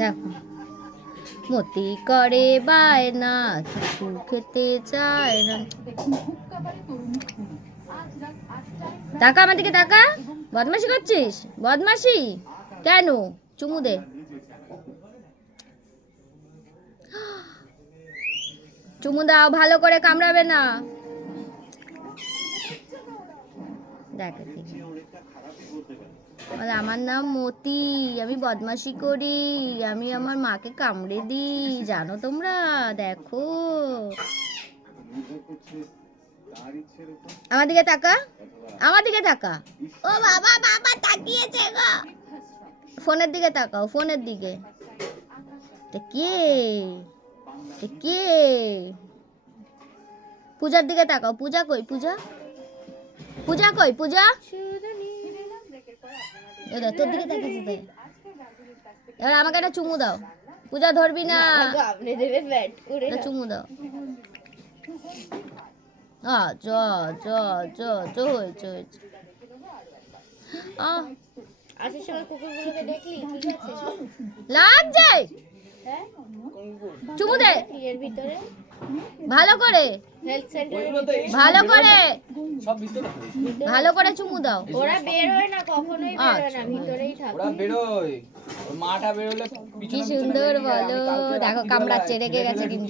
দেখো মতি করে বায়না কিছু খেতে চায় না। টাকা আমার দিকে টাকা, বদমাশি করছিস? বদমাশি কেন? চুমু দে, চুমু দাও, ভালো করে কামড়াবে না। দেখে বলে আমার নাম মতি, আমি বদমাশি করি, আমি আমার মাকে কামড়ে দিই, জানো তোমরা? দেখো আমার দিকে তাকা, আমার দিকে তাকা। ও বাবা বাবা তাকিয়েছে গো। ফোনের দিকে তাকাও, ফোনের দিকে। কে কে? পূজার দিকে তাকাও। পূজা কই? পূজা, পূজা কই? পূজা তোর দিকে তাকিয়েছি তাই। এবার আমাকে একটা চুমু দাও। পূজা ধরবি না, চুমু দাও। চ চ চ চ হয়েছে হয়েছে। লাগ যায়, চুমু দে ভালো করে, ভালো করে, ভালো করে চুমু দাও। ওরা বের হয় না, কখনোই বের হয় না, ভিতরেই থাকে। ওরা বেরোয়, মাটা বেরোলে কি সুন্দর বলো। দেখো কামড়াচ্ছে, রেগে গেছে কিন্তু।